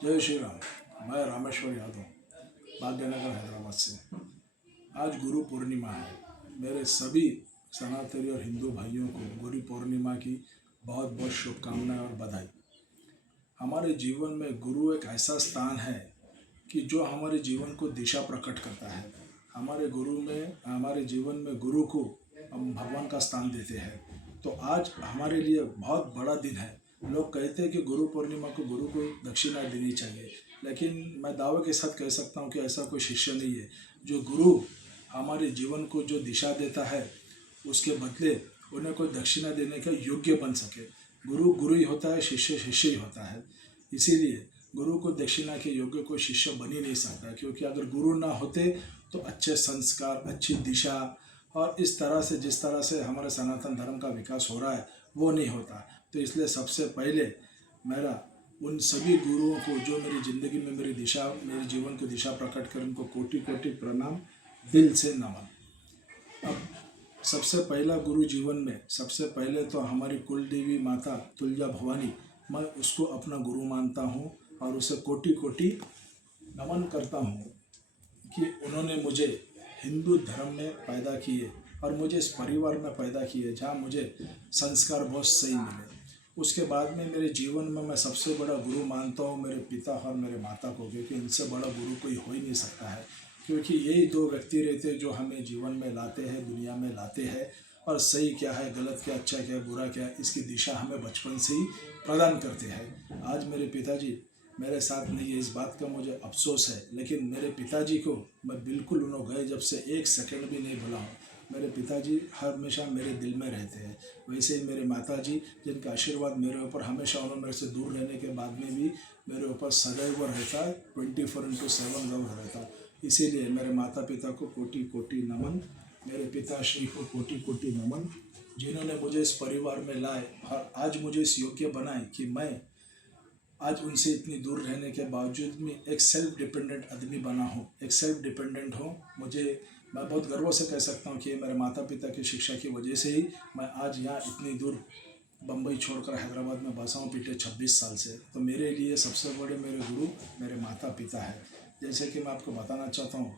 जय श्री राम। मैं रामेश्वर यादव, भाग्यनगर हैदराबाद से। आज गुरु पूर्णिमा है। मेरे सभी सनातनी और हिंदू भाइयों को गुरु पूर्णिमा की बहुत बहुत शुभकामनाएं और बधाई। हमारे जीवन में गुरु एक ऐसा स्थान है कि जो हमारे जीवन को दिशा प्रकट करता है। हमारे जीवन में गुरु को हम भगवान का स्थान देते हैं। तो आज हमारे लिए बहुत बड़ा दिन है। लोग कहते हैं कि गुरु पूर्णिमा को गुरु को दक्षिणा देनी चाहिए, लेकिन मैं दावे के साथ कह सकता हूँ कि ऐसा कोई शिष्य नहीं है जो गुरु हमारे जीवन को जो दिशा देता है उसके बदले उन्हें कोई दक्षिणा देने का योग्य बन सके। गुरु गुरु ही होता है, शिष्य शिष्य ही होता है। इसीलिए गुरु को दक्षिणा के योग्य कोई शिष्य बन ही नहीं सकता, क्योंकि अगर गुरु ना होते तो अच्छे संस्कार, अच्छी दिशा और इस तरह से जिस तरह से हमारे सनातन धर्म का विकास हो रहा है वो नहीं होता। तो इसलिए सबसे पहले मेरा उन सभी गुरुओं को जो मेरी ज़िंदगी में मेरे जीवन को दिशा प्रकट कर उनको कोटि कोटि प्रणाम, दिल से नमन। अब सबसे पहला गुरु जीवन में सबसे पहले तो हमारी कुल देवी माता तुलजा भवानी, मैं उसको अपना गुरु मानता हूँ और उसे कोटि कोटि नमन करता हूँ कि उन्होंने मुझे हिंदू धर्म में पैदा किए और मुझे इस परिवार में पैदा किए जहाँ मुझे संस्कार बहुत सही मिले। उसके बाद में मेरे जीवन में मैं सबसे बड़ा गुरु मानता हूँ मेरे पिता और मेरे माता को, क्योंकि इनसे बड़ा गुरु कोई हो ही नहीं सकता है। क्योंकि यही दो व्यक्ति रहते हैं जो हमें जीवन में लाते हैं, दुनिया में लाते हैं, और सही क्या है, गलत क्या, अच्छा क्या है, बुरा क्या है, इसकी दिशा हमें बचपन से ही प्रदान करते हैं। आज मेरे पिताजी मेरे साथ नहीं है, इस बात का मुझे अफसोस है, लेकिन मेरे पिताजी को मैं बिल्कुल उन्होंने गए जब से एक सेकंड भी नहीं भुला हूँ। मेरे पिताजी हमेशा मेरे दिल में रहते हैं। वैसे ही मेरे माताजी, जिनका आशीर्वाद मेरे ऊपर हमेशा, उन्होंने मेरे से दूर रहने के बाद में भी मेरे ऊपर सदैव रहता है, 24/7 लव रहता। इसीलिए मेरे माता पिता को कोटि कोटि नमन, मेरे पिताश्री को कोटि कोटि नमन, जिन्होंने मुझे इस परिवार में लाए और आज मुझे इस योग्य बनाए कि मैं आज उनसे इतनी दूर रहने के बावजूद भी एक सेल्फ डिपेंडेंट आदमी बना हूँ, एक सेल्फ डिपेंडेंट हूँ। मैं बहुत गर्व से कह सकता हूँ कि मेरे माता पिता की शिक्षा की वजह से ही मैं आज यहाँ इतनी दूर बम्बई छोड़कर हैदराबाद में बसा हूँ पिछले 26 साल से। तो मेरे लिए सबसे बड़े मेरे गुरु मेरे माता पिता है। जैसे कि मैं आपको बताना चाहता हूँ,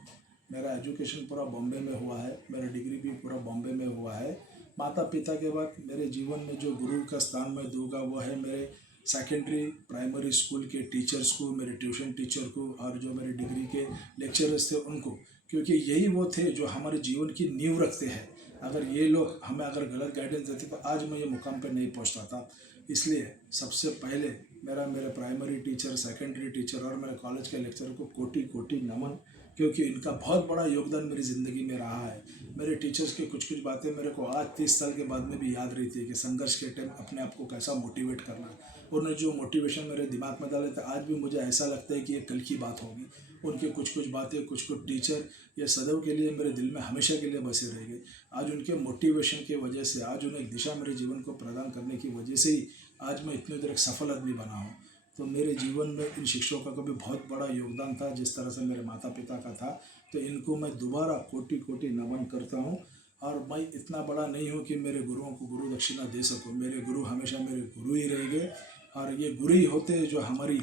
मेरा एजुकेशन पूरा बॉम्बे में हुआ है, मेरा डिग्री भी पूरा बॉम्बे में हुआ है। माता पिता के बाद मेरे जीवन में जो गुरु का स्थान मैं दूंगा वो है मेरे सेकेंडरी प्राइमरी स्कूल के टीचर्स को, मेरे ट्यूशन टीचर को, और जो मेरे डिग्री के लेक्चरर्स थे उनको, क्योंकि यही वो थे जो हमारे जीवन की नींव रखते हैं। अगर ये लोग हमें अगर गलत गाइडेंस देते तो आज मैं ये मुकाम पर नहीं पहुंचता था। इसलिए सबसे पहले मेरे प्राइमरी टीचर, सेकेंडरी टीचर और मेरे कॉलेज के लेक्चर को कोटि कोटि नमन, क्योंकि इनका बहुत बड़ा योगदान मेरी ज़िंदगी में रहा है। मेरे टीचर्स की कुछ कुछ बातें मेरे को आज 30 साल के बाद में भी याद रहती है कि संघर्ष के टाइम अपने आप को कैसा मोटिवेट करना है। उन्होंने जो मोटिवेशन मेरे दिमाग में डाले थे, आज भी मुझे ऐसा लगता है कि ये कल की बात होगी। उनकी कुछ कुछ बातें, कुछ कुछ टीचर, ये सदैव के लिए मेरे दिल में हमेशा के लिए बसे रहेंगे। आज उनके मोटिवेशन की वजह से, आज उन्हें एक दिशा मेरे जीवन को प्रदान करने की वजह से ही आज मैं इतनी देर एक सफल आदमी बना हूँ। तो मेरे जीवन में इन शिक्षकों का भी बहुत बड़ा योगदान था, जिस तरह से मेरे माता पिता का था। तो इनको मैं दोबारा कोटि कोटि नमन करता हूँ। और मैं इतना बड़ा नहीं हूँ कि मेरे गुरुओं को गुरु दक्षिणा दे सकूँ। मेरे गुरु हमेशा मेरे गुरु ही रहेंगे, और ये गुरु ही होते हैं जो हमारी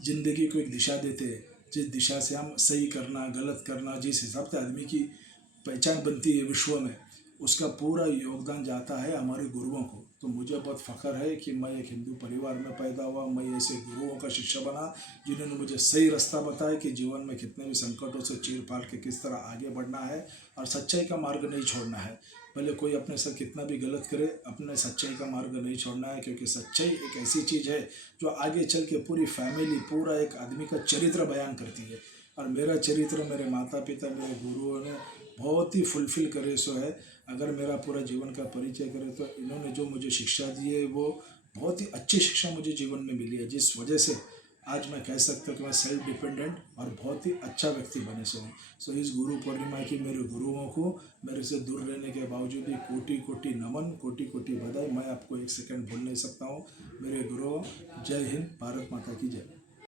ज़िंदगी को एक दिशा देते हैं। जिस दिशा से हम सही करना, गलत करना, जिस हिसाब से आदमी की पहचान बनती है विश्व में, उसका पूरा योगदान जाता है हमारे गुरुओं को। तो मुझे बहुत फ़ख्र है कि मैं एक हिंदू परिवार में पैदा हुआ, मैं ऐसे गुरुओं का शिष्य बना जिन्होंने मुझे सही रास्ता बताया कि जीवन में कितने भी संकटों से चीर फाड़ के किस तरह आगे बढ़ना है और सच्चाई का मार्ग नहीं छोड़ना है। भले कोई अपने साथ कितना भी गलत करे, अपने सच्चाई का मार्ग नहीं छोड़ना है, क्योंकि सच्चाई एक ऐसी चीज़ है जो आगे चल के पूरी फैमिली, पूरा एक आदमी का चरित्र बयान करती है। और मेरा चरित्र मेरे माता पिता, मेरे गुरुओं ने बहुत ही फुलफिल करे सो है। अगर मेरा पूरा जीवन का परिचय करें तो इन्होंने जो मुझे शिक्षा दी है वो बहुत ही अच्छी शिक्षा मुझे जीवन में मिली है, जिस वजह से आज मैं कह सकता हूँ कि मैं सेल्फ डिपेंडेंट और बहुत ही अच्छा व्यक्ति बने से हूँ। सो इस गुरु पूर्णिमा की मेरे गुरुओं को मेरे से दूर रहने के बावजूद भी कोटि कोटि नमन, कोटि कोटि बधाई। मैं आपको एक सेकंड भूल नहीं सकता हूँ। मेरे गुरुओं, जय हिंद, भारत माता की जय।